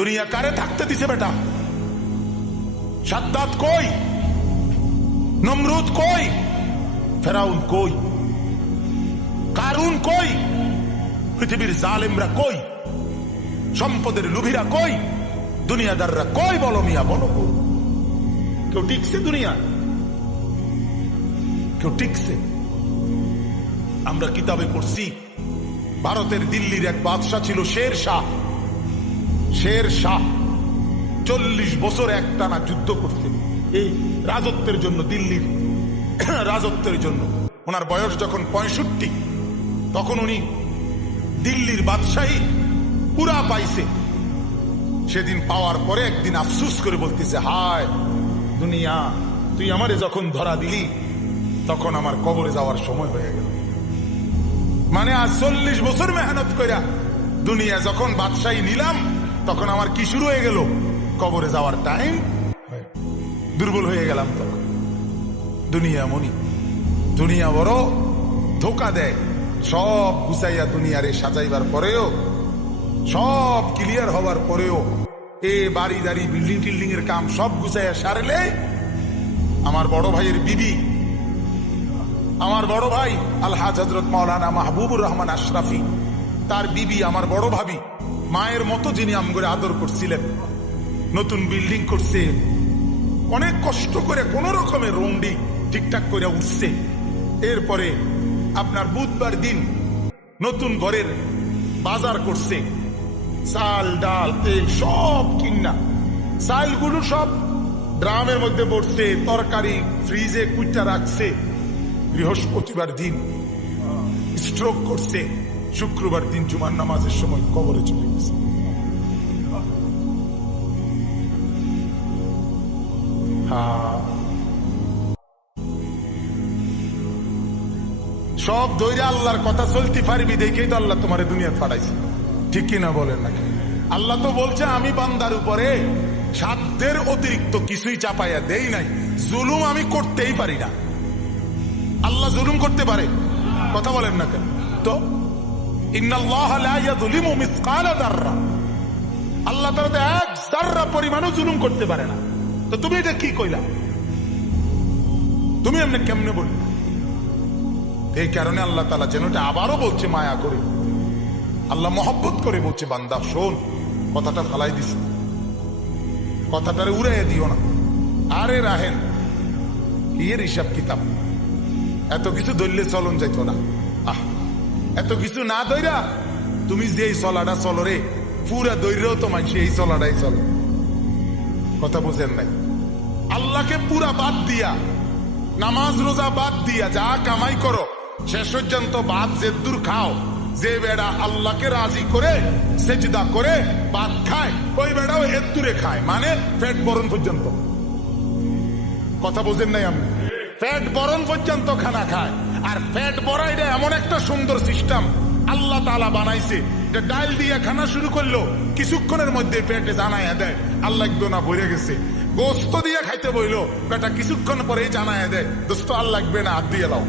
দুনিয়া কারে থাকতে দিছে বেটা? সাদ্দাত কই? নমরুদ কই? ফেরাউন কই? কারুন কই? পৃথিবীর জালেমরা কই? সম্পদের লোভীরা কই? দুনিয়াদাররা কই? বলো মিয়া, বলো। কেউ টিকছে দুনিয়া? কেউ টিকছে? আমরা কিতাবে পড়ছি ভারতের দিল্লির এক বাদশাহ ছিল শের শাহ। শের শাহ 40 বছর একটানা যুদ্ধ করছে এই রাজত্বের জন্য, দিল্লির রাজত্বের জন্য। ওনার বয়স যখন 65, তখন উনি দিল্লির বাদশাহী পুরা পাইছে। সেদিন পাওয়ার পরে একদিন আফসুস করে বলতেছে, হায় দুনিয়া, তুই আমারে যখন ধরা দিলি তখন আমার কবরে যাওয়ার সময় হয়ে গেল। মানে আজ 40 বছর মেহনত কইরা দুনিয়া যখন বাদশাহী নিলাম, তখন আমার কি শুরু হয়ে গেল? কবরে যাওয়ার টাইম। দুর্বল হয়ে গেলাম তখন। দুনিয়া মনি, দুনিয়া বড় ধোকা দেয়। সব গুছাইয়া দুনিয়ারে সাজাইবার পরেও, সব ক্লিয়ার হবার পরেও, এ বাড়ি দাড়ি বিল্ডিং টিল্ডিং এর কাম সব গুছাইয়া সারলে আমার বড় ভাইয়ের বিবি, আমার বড় ভাই আলহাজ হযরত মাওলানা মাহবুবুর রহমান আশরাফি, তার বিবি আমার বড় ভাবি, মায়ের মতো যিনি আমগরে আদর করছিলেন, নতুন বিল্ডিং করছে, অনেক কষ্ট করে কোন রকমের রুমডি ঠিকঠাক করে উঠছে। এরপরে আপনার বুধবার দিন নতুন ঘরের বাজার করছে, চাল ডাল তেল সব কিনা, চালগুলো সব ড্রামের মধ্যে পড়ছে, তরকারি ফ্রিজে কুইটা রাখছে। বৃহস্পতিবার দিন স্ট্রোক করছে, শুক্রবার দিন জুমার নামাজের সময় কবরে চলে গেছে। সব দৈরা আল্লাহর কথা চলতে পারবি দেখেই তো আল্লাহ তোমার দুনিয়া ফাড়াইছে, ঠিক কিনা বলেন নাকি? আল্লাহ তো বলছে আমি বান্দার উপরে সাধ্যের অতিরিক্ত কিছুই চাপাইয়া দেই নাই, জুলুম আমি করতেই পারি না। আল্লাহ জুলুম করতে পারে? কথা বলেন না কেন? তো ইন্নাল্লাহা লা ইয়াযলিমু মিসকালা যাররা, আল্লাহ তাআলা তো এক যাররা পরিমাণও জুলুম করতে পারে না। তো তুমি এটা কি কইলা? তুমি এমনি কেমনে বললে? এই কারণে আল্লাহ তাআলা যেন এটা আবারও বলছে মায়া করে, আল্লাহ মহব্বত করে বলছে, বান্দা শোন, কথাটা ফালাই দিস, কথাটারে উড়াইয়া দিও না। আরে রাহেন কি এর হিসাব কিতাব, এত কিছু ধরলে চলন যাইত না। এত কিছু না ধইরা তুমি যে চলাটা চলো রে, পুরা দৈরেও তো মানুষ এই চলাটাই চলে। কথা বোঝেন নাই? আল্লাহকে পুরা বাদ দিয়া, নামাজ রোজা বাদ দিয়া যা কামাই করো, শেষ পর্যন্ত বাদ যেদুর খাও, যে বেড়া আল্লাহকে রাজি করে সেজদা করে বাদ খায়, ওই বেড়াও এদুরে খায়, মানে পেট বরণ পর্যন্ত। কথা বোঝেন নাই? আমি পেট বরণ পর্যন্ত খানা খায়। আর পেট বড়াইটা এমন একটা সুন্দর সিস্টেম আল্লাহ তাআলা বানাইছে, যে ডাল দিয়ে খানা শুরু করলো, কিছুক্ষণের মধ্যে পেটে জানাইয়া দেয় আল্লাহ একদম না ভরে গেছে। গোস্ত দিয়ে খাইতে বইলো, পেটা কিছুক্ষণ পরে জানাইয়া দেয় দোস্ত আর লাগবে না, হাত দিয়ে লাও।